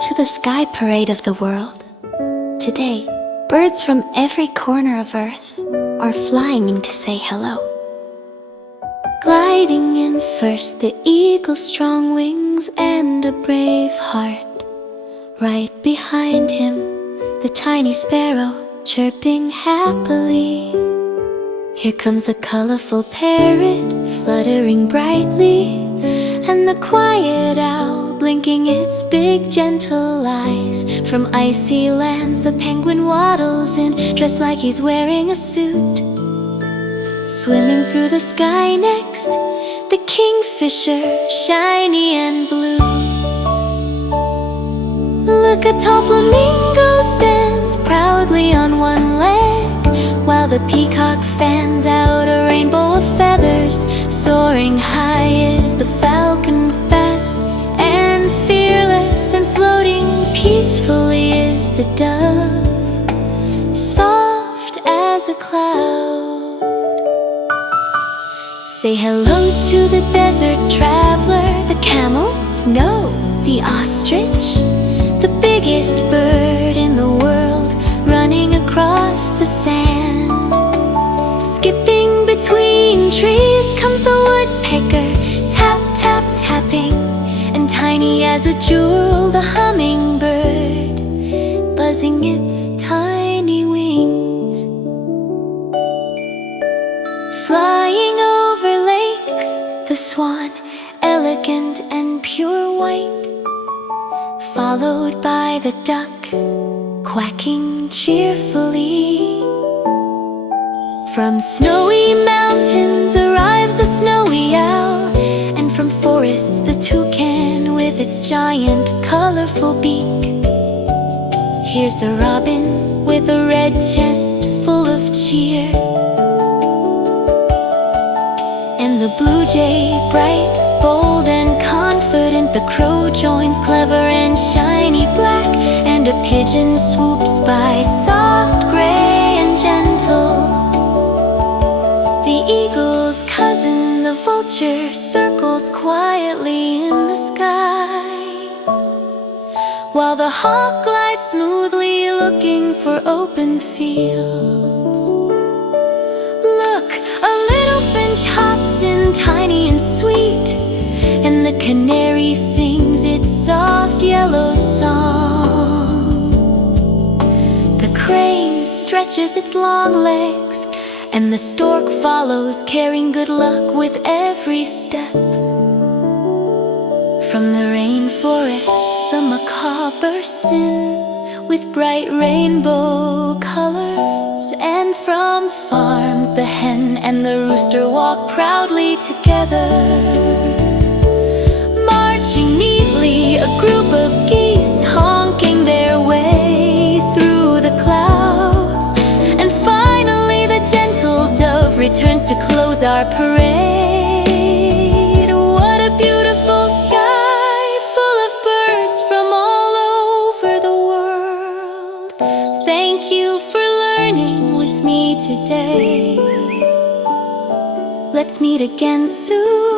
to the sky parade of the world. Today, birds from every corner of Earth are flying in to say hello. Gliding in first, the eagle's strong wings and a brave heart. Right behind him, the tiny sparrow chirping happily. Here comes the colorful parrot fluttering brightly, and the quiet owl blinking its big gentle eyes. From icy lands the penguin waddles in, dressed like he's wearing a suit. Swimming through the sky next, the kingfisher, shiny and blue. Look, a tall flamingo stands proudly on one leg, while the peacock fans out a rainbow of feathers. Soaring high is the falcon, fast and fearless, and floating peacefully is the dove, soft as a cloud. Say hello to the desert traveler, the camel, no, the ostrich, the biggest bird in the world, running across the sand. Skipping between trees comes the woodpecker, tap, tap, tapping, and tiny as a jewel, the hummingbird, buzzing its tiny wings. Flying over lakes, the swan, elegant and pure white, followed by the duck, quacking cheerfully. From snowy mountains arrives the snowy owl, and from forests the toucan with its giant colorful beak. Here's the robin with a red chest full of cheer, and the blue jay, bright, bold and confident. The crow joins, clever and shiny black, and a pigeon swoops by, soft, gray and gentle. The eagle's cousin, the vulture, circles quietly in the sky, while the hawk glides smoothly, looking for open fields. Look, a little finch hops in, tiny and sweet, and the canary sings its soft yellow song. The crane stretches its long legs, and the stork follows, carrying good luck with every step. From the rainforest the macaw bursts in with bright rainbow colors, and from farms the hen and the rooster walk proudly together. Marching neatly, a group of geese honking their way through the clouds, and finally the gentle dove returns to close our parade. What a beautiful sky, full of birds from all over the world. Thank you for learning with me today. Let's meet again soon.